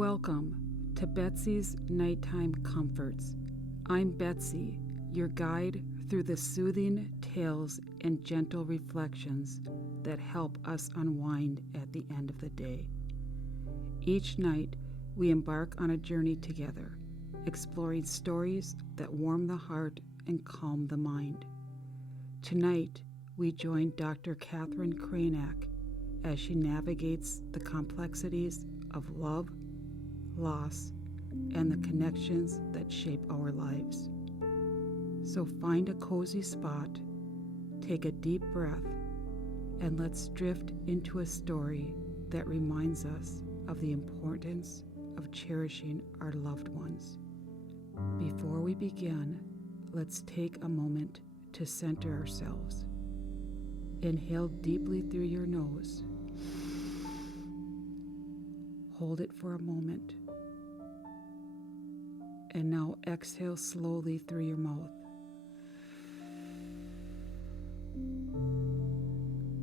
Welcome to Betsy's Nighttime Comforts. I'm Betsy, your guide through the soothing tales and gentle reflections that help us unwind at the end of the day. Each night, we embark on a journey together, exploring stories that warm the heart and calm the mind. Tonight, we join Dr. Katherine Kraynak as she navigates the complexities of love, loss, and the connections that shape our lives. So find a cozy spot, take a deep breath, and let's drift into a story that reminds us of the importance of cherishing our loved ones. Before we begin, let's take a moment to center ourselves. Inhale deeply through your nose. Hold it for a moment. And now exhale slowly through your mouth.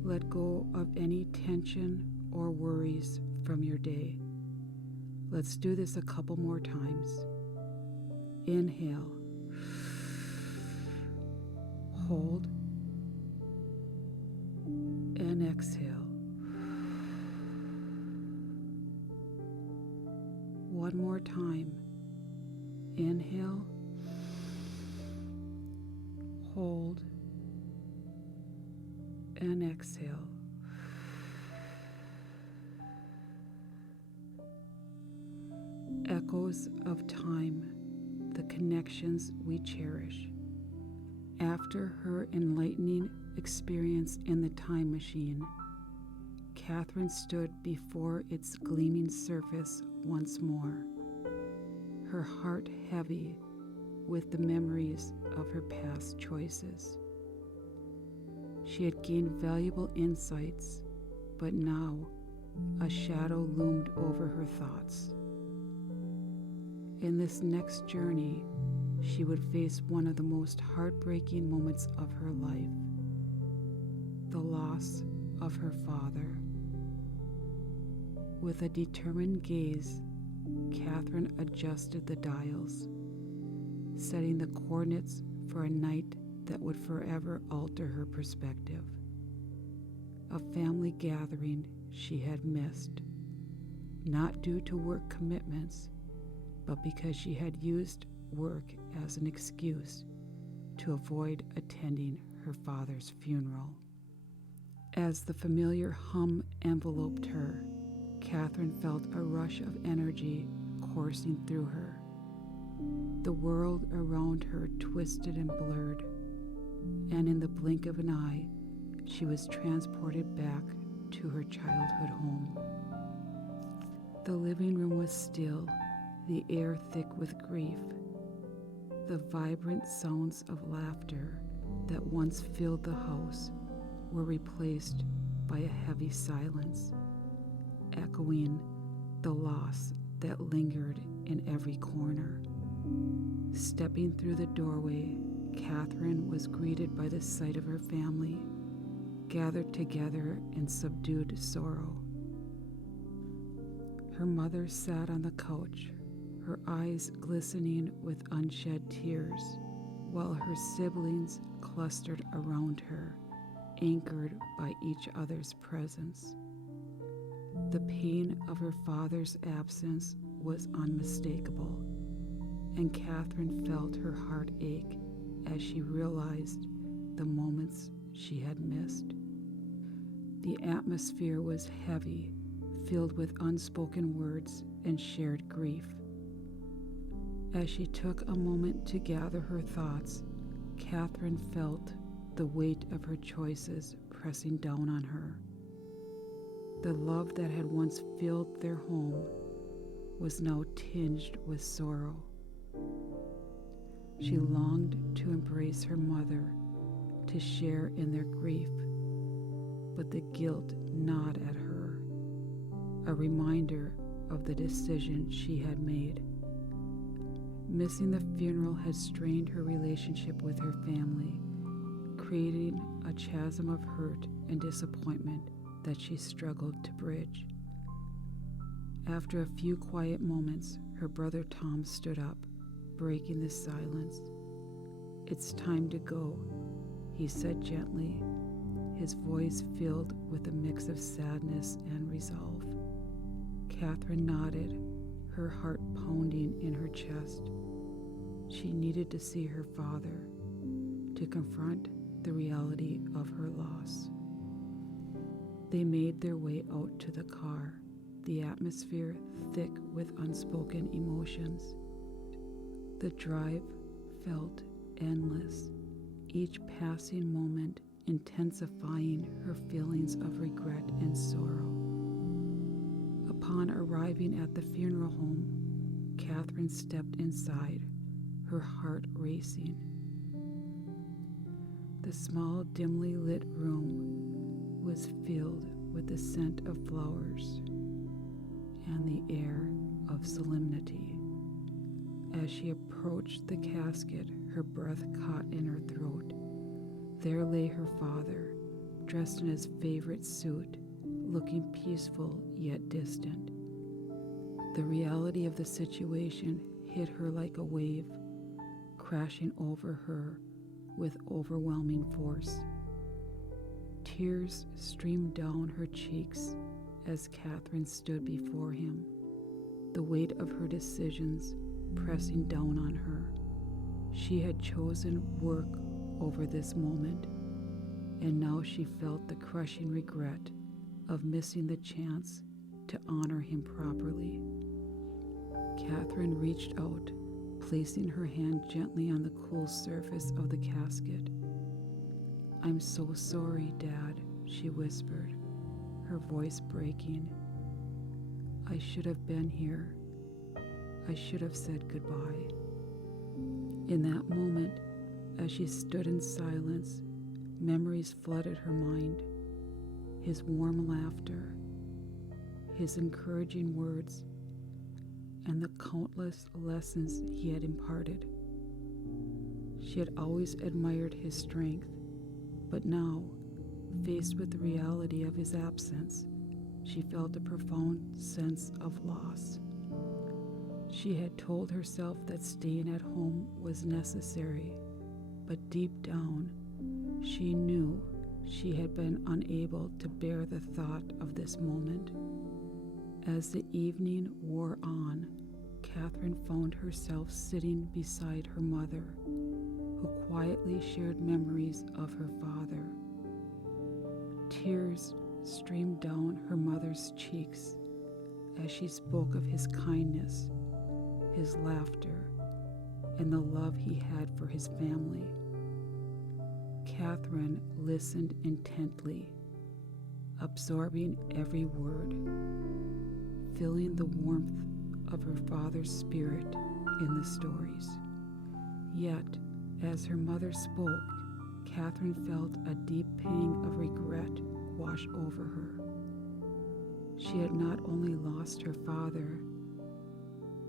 Let go of any tension or worries from your day. Let's do this a couple more times. Inhale. Hold. And exhale. One more time. Inhale, hold, and exhale. Echoes of time, the connections we cherish. After her enlightening experience in the time machine, Katherine stood before its gleaming surface once more, her heart heavy with the memories of her past choices. She had gained valuable insights, but now a shadow loomed over her thoughts. In this next journey, she would face one of the most heartbreaking moments of her life, the loss of her father. With a determined gaze, Katherine adjusted the dials, setting the coordinates for a night that would forever alter her perspective. A family gathering she had missed, not due to work commitments, but because she had used work as an excuse to avoid attending her father's funeral. As the familiar hum enveloped her, Katherine felt a rush of energy coursing through her. The world around her twisted and blurred, and in the blink of an eye, she was transported back to her childhood home. The living room was still, the air thick with grief. The vibrant sounds of laughter that once filled the house were replaced by a heavy silence, echoing the loss that lingered in every corner. Stepping through the doorway, Katherine was greeted by the sight of her family, gathered together in subdued sorrow. Her mother sat on the couch, her eyes glistening with unshed tears, while her siblings clustered around her, anchored by each other's presence. The pain of her father's absence was unmistakable, and Katherine felt her heart ache as she realized the moments she had missed. The atmosphere was heavy, filled with unspoken words and shared grief. As she took a moment to gather her thoughts, Katherine felt the weight of her choices pressing down on her. The love that had once filled their home was now tinged with sorrow. She longed to embrace her mother, to share in their grief, but the guilt gnawed at her, a reminder of the decision she had made. Missing the funeral had strained her relationship with her family, creating a chasm of hurt and disappointment that she struggled to bridge. After a few quiet moments, her brother Tom stood up, breaking the silence. "It's time to go," he said gently, his voice filled with a mix of sadness and resolve. Katherine nodded, her heart pounding in her chest. She needed to see her father, to confront the reality of her loss. They made their way out to the car, the atmosphere thick with unspoken emotions. The drive felt endless, each passing moment intensifying her feelings of regret and sorrow. Upon arriving at the funeral home, Katherine stepped inside, her heart racing. The small, dimly lit room was filled with the scent of flowers and the air of solemnity. As she approached the casket, her breath caught in her throat. There lay her father, dressed in his favorite suit, looking peaceful yet distant. The reality of the situation hit her like a wave, crashing over her with overwhelming force. Tears streamed down her cheeks as Katherine stood before him, the weight of her decisions pressing down on her. She had chosen work over this moment, and now she felt the crushing regret of missing the chance to honor him properly. Katherine reached out, placing her hand gently on the cool surface of the casket. "I'm so sorry, Dad," she whispered, her voice breaking. "I should have been here. I should have said goodbye." In that moment, as she stood in silence, memories flooded her mind. His warm laughter, his encouraging words, and the countless lessons he had imparted. She had always admired his strength, but now, faced with the reality of his absence, she felt a profound sense of loss. She had told herself that staying at home was necessary, but deep down, she knew she had been unable to bear the thought of this moment. As the evening wore on, Katherine found herself sitting beside her mother, who quietly shared memories of her father. Tears streamed down her mother's cheeks as she spoke of his kindness, his laughter, and the love he had for his family. Katherine listened intently, absorbing every word, feeling the warmth of her father's spirit in the stories. Yet, as her mother spoke, Katherine felt a deep pang of regret wash over her. She had not only lost her father,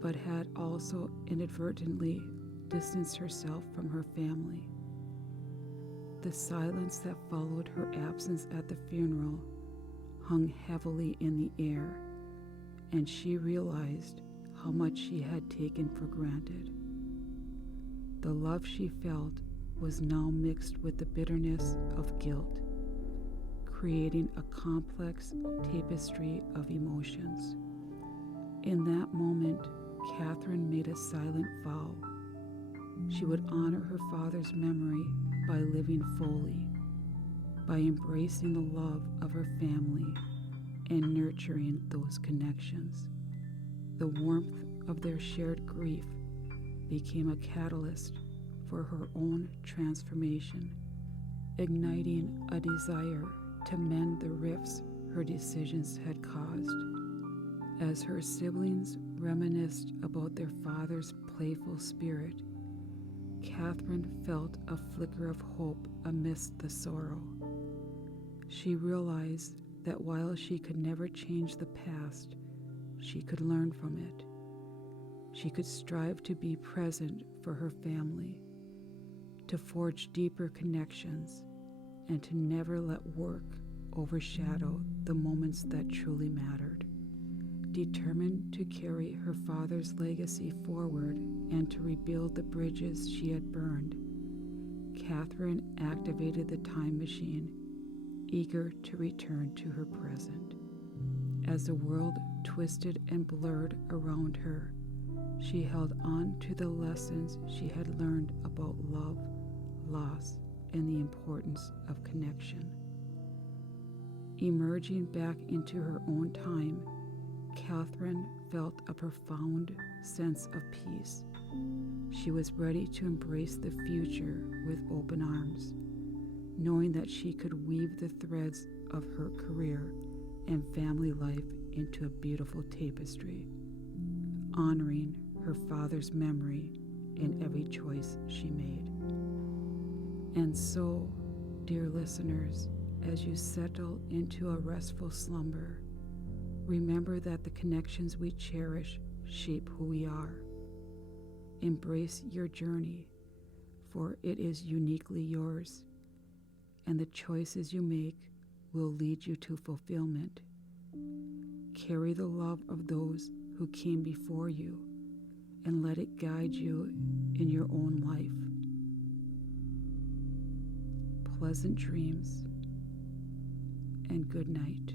but had also inadvertently distanced herself from her family. The silence that followed her absence at the funeral hung heavily in the air, and she realized how much she had taken for granted. The love she felt was now mixed with the bitterness of guilt, creating a complex tapestry of emotions. In that moment, Katherine made a silent vow. She would honor her father's memory by living fully, by embracing the love of her family and nurturing those connections. The warmth of their shared grief became a catalyst for her own transformation, igniting a desire to mend the rifts her decisions had caused. As her siblings reminisced about their father's playful spirit, Katherine felt a flicker of hope amidst the sorrow. She realized that while she could never change the past, she could learn from it. She could strive to be present for her family, to forge deeper connections, and to never let work overshadow the moments that truly mattered. Determined to carry her father's legacy forward and to rebuild the bridges she had burned, Katherine activated the time machine, eager to return to her present. As the world twisted and blurred around her, she held on to the lessons she had learned about love, loss, and the importance of connection. Emerging back into her own time, Katherine felt a profound sense of peace. She was ready to embrace the future with open arms, knowing that she could weave the threads of her career and family life into a beautiful tapestry, honoring her father's memory in every choice she made. And so, dear listeners, as you settle into a restful slumber, remember that the connections we cherish shape who we are. Embrace your journey, for it is uniquely yours, and the choices you make will lead you to fulfillment. Carry the love of those who came before you, and let it guide you in your own life. Pleasant dreams, and good night.